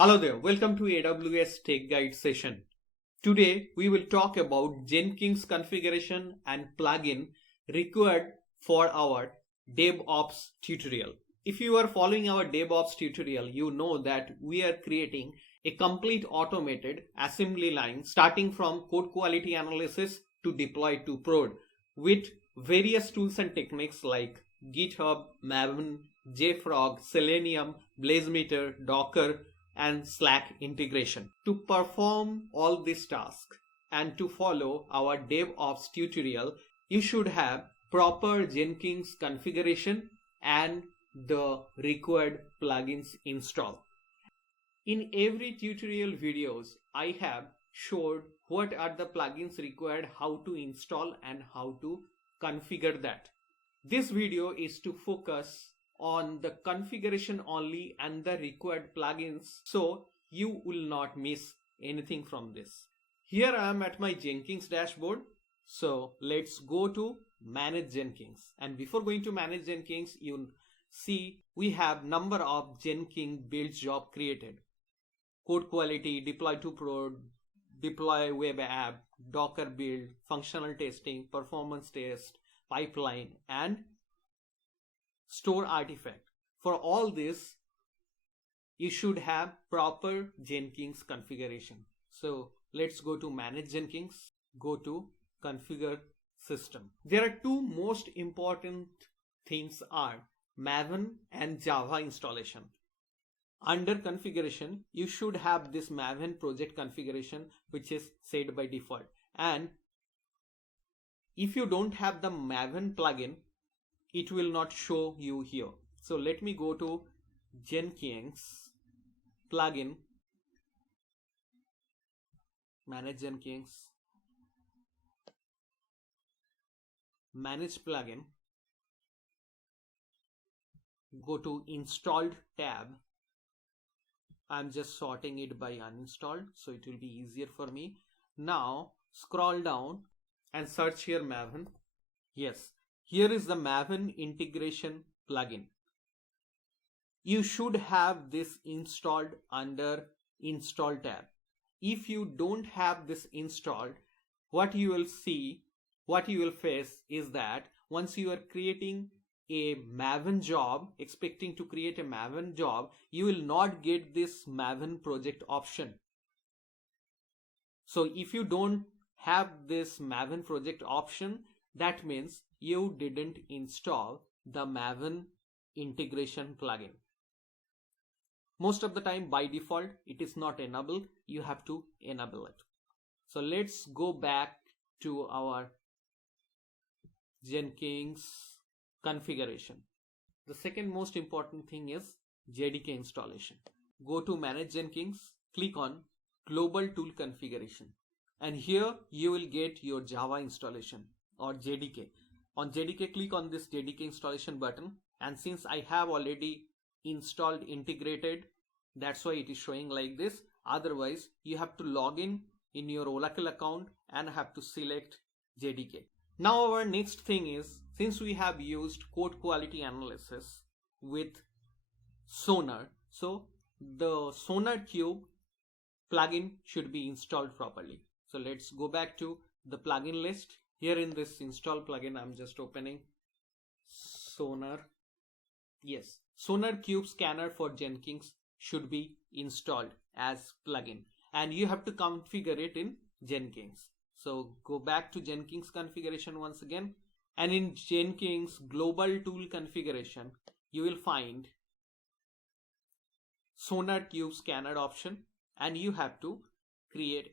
Hello there, welcome to AWS Tech Guide session. Today we will talk about Jenkins configuration and plugin required for our DevOps tutorial. If you are following our DevOps tutorial, you know that we are creating a complete automated assembly line starting from code quality analysis to deploy to prod with various tools and techniques like GitHub, Mavin, JFrog, Selenium, Blazemeter, Docker, and Slack integration. To perform all these tasks and to follow our DevOps tutorial, you should have proper Jenkins configuration and the required plugins installed. In every tutorial videos, I have showed what are the plugins required, how to install and how to configure that. This video is to focus on the configuration only and the required plugins, so you will not miss anything from this. Here I am at my Jenkins dashboard. So let's go to manage Jenkins, and before going to manage Jenkins, you see we have number of Jenkins build job created: code quality, deploy to prod, deploy web app, Docker build, functional testing, performance test, pipeline, and store artifact. For all this, you should have proper Jenkins configuration. So let's go to manage Jenkins, go to configure system. There are two most important things are Mavin and Java installation. Under configuration, you should have this Mavin project configuration, which is set by default. And if you don't have the Mavin plugin, it will not show you here. So let me go to Jenkins plugin, manage Jenkins, manage plugin, go to installed tab. I'm just sorting it by uninstalled, so it will be easier for me. Now scroll down and search here Mavin. Yes, here is the Mavin integration plugin. You should have this installed under install tab. If you don't have this installed, what you will face is that once you are creating a Mavin job, expecting to create a Mavin job, you will not get this Mavin project option. So if you don't have this Mavin project option, that means you didn't install the Mavin integration plugin. Most of the time by default it is not enabled, you have to enable it. So let's go back to our Jenkins configuration. The second most important thing is Jdk installation. Go to manage Jenkins, click on global tool configuration, and here you will get your Java installation or JDK. On JDK, click on this JDK installation button, and since I have already installed integrated, that's why it is showing like this. Otherwise you have to log in your Oracle account and have to select JDK. Now our next thing is, since we have used code quality analysis with Sonar, so the Sonar Cube plugin should be installed properly. So let's go back to the plugin list. Here in this install plugin, I'm just opening Sonar. Yes, Sonar Cube Scanner for Jenkins should be installed as plugin, and you have to configure it in Jenkins. So go back to Jenkins configuration once again, and in Jenkins global tool configuration, you will find Sonar Cube Scanner option, and you have to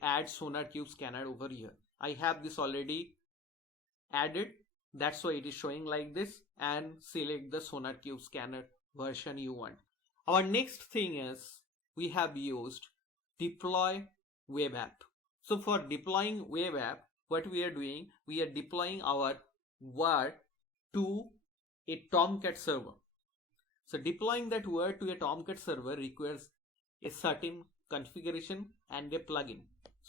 add Sonar Cube Scanner over here. I have this already added, that's why it is showing like this, and select the Sonar Cube Scanner version you want. Our next thing is we have used deploy web app. So for deploying web app, what we are doing, we are deploying our word to a Tomcat server. So deploying that word to a Tomcat server requires a certain configuration and a plugin.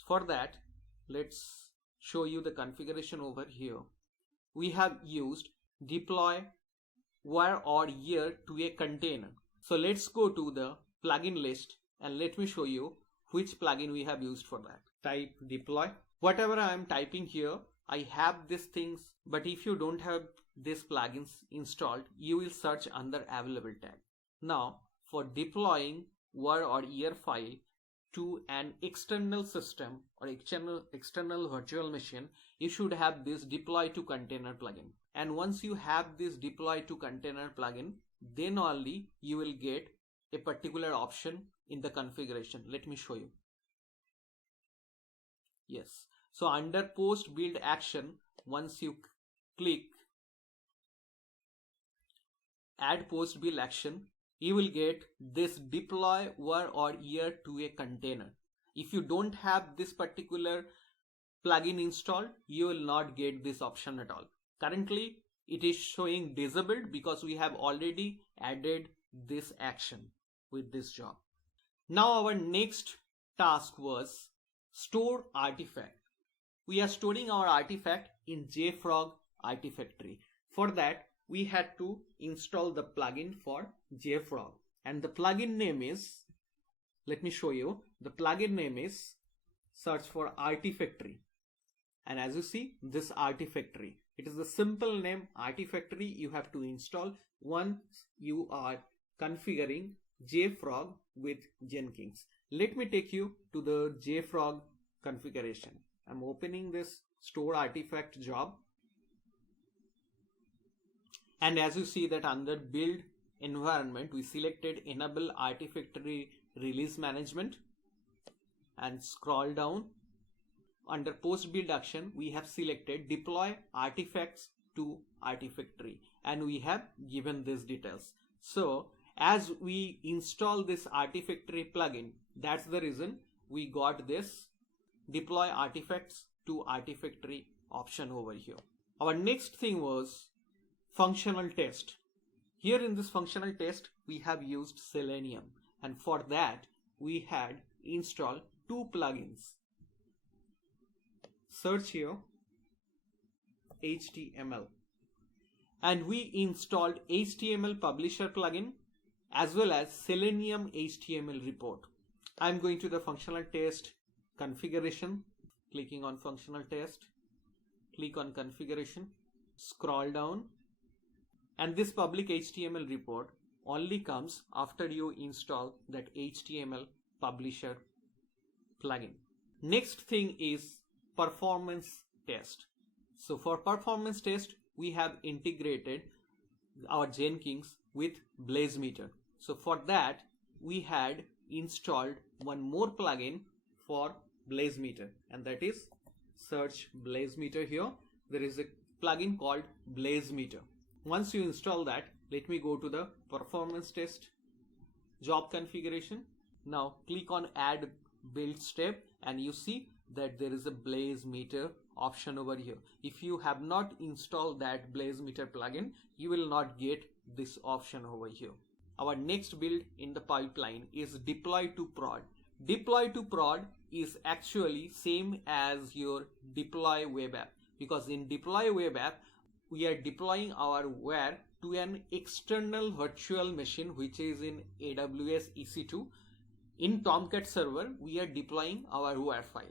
For that, let's show you the configuration over here. We have used deploy where or year to a container. So let's go to the plugin list and let me show you which plugin we have used for that. Type deploy. Whatever I am typing here, I have these things, but if you don't have these plugins installed, you will search under available tag. Now for deploying var or year file to an external system or external virtual machine, you should have this deploy to container plugin. And once you have this deploy to container plugin, then only you will get a particular option in the configuration. Let me show you. Yes. So under post build action, once you click add post build action, you will get this deploy var or year to a container. If you don't have this particular plugin installed, you will not get this option at all. Currently it is showing disabled because we have already added this action with this job. Now our next task was store artifact. We are storing our artifact in JFrog artifactory. For that, we had to install the plugin for JFrog, and the plugin name is, let me show you, the plugin name is search for artifactory. And as you see, this artifactory, it is the simple name artifactory you have to install once you are configuring JFrog with Jenkins. Let me take you to the JFrog configuration. I'm opening this store artifact job, and as you see that under build environment, we selected enable artifactory release management, and scroll down. Under post build action, we have selected deploy artifacts to artifactory, and we have given these details. So as we install this artifactory plugin, that's the reason we got this deploy artifacts to artifactory option over here. Our next thing was functional test. Here in this functional test, we have used Selenium, and for that we had installed two plugins. Search here HTML, and we installed HTML publisher plugin as well as Selenium HTML report. I'm going to the functional test configuration, clicking on functional test, click on configuration, scroll down, and this public HTML report only comes after you install that HTML publisher plugin. Next thing is performance test. So for performance test, we have integrated our Jenkins with Blazemeter. So for that, we had installed one more plugin for Blazemeter, and that is search Blazemeter here. There is a plugin called Blazemeter. Once you install that, let me go to the performance test job configuration. Now click on add build step, and you see that there is a Blazemeter option over here. If you have not installed that Blazemeter plugin, you will not get this option over here. Our next build in the pipeline is deploy to prod. Deploy to prod is actually same as your deploy web app, because in deploy web app we are deploying our var to an external virtual machine which is in AWS EC2. In Tomcat server, we are deploying our var file.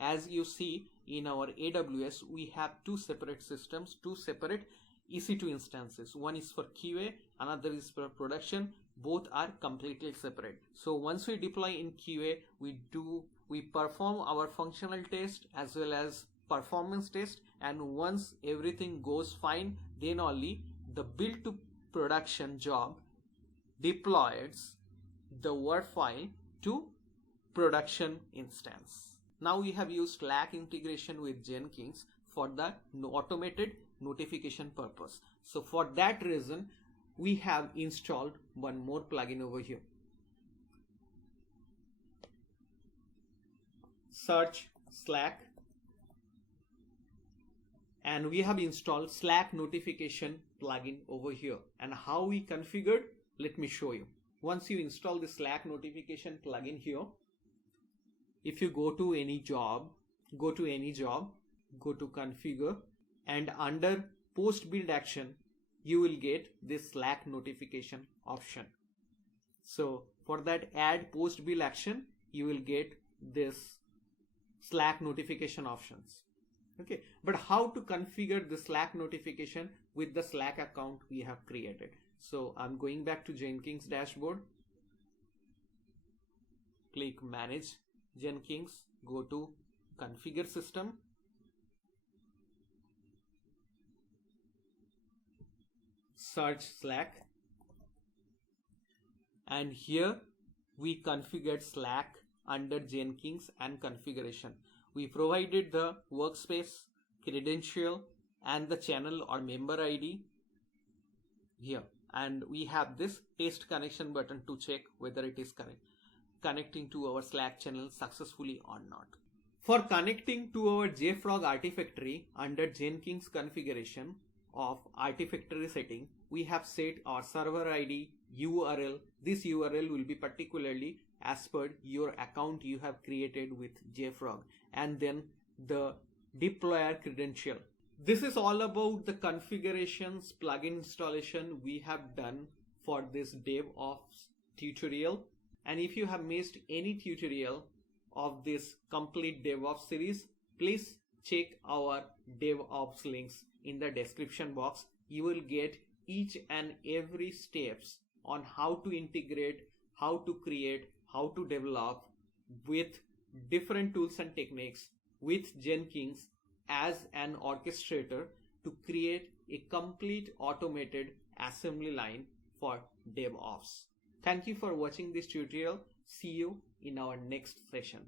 As you see in our AWS, we have two separate systems, two separate EC2 instances. One is for QA, another is for production. Both are completely separate. So once we deploy in QA, we perform our functional test as well as performance test, and once everything goes fine, then only the build to production job deploys the var file to production instance. Now we have used Slack integration with Jenkins for the automated notification purpose. So for that reason, we have installed one more plugin over here. Search Slack, and we have installed Slack notification plugin over here. And how we configured, let me show you. Once you install the Slack notification plugin here, if you go to any job, go to configure, and under post build action, you will get this Slack notification option. So For that add post bill action, you will get this Slack notification options. Okay, but how to configure the Slack notification with the Slack account we have created? So I'm going back to Jenkins dashboard. Click Manage Jenkins, go to Configure System. Search Slack. And here we configured Slack under Jenkins and configuration. We provided the workspace, credential, and the channel or member ID here. And we have this test connection button to check whether it is connecting to our Slack channel successfully or not. For connecting to our JFrog Artifactory under Jenkins configuration of Artifactory setting, we have set our server ID, URL. This URL will be particularly as per your account you have created with JFrog, and then the deployer credential. This is all about the configurations plugin installation we have done for this DevOps tutorial. And if you have missed any tutorial of this complete DevOps series, please check our DevOps links in the description box. You will get each and every steps on how to integrate, how to create, how to develop with different tools and techniques with Jenkins as an orchestrator to create a complete automated assembly line for DevOps. Thank you for watching this tutorial. See you in our next session.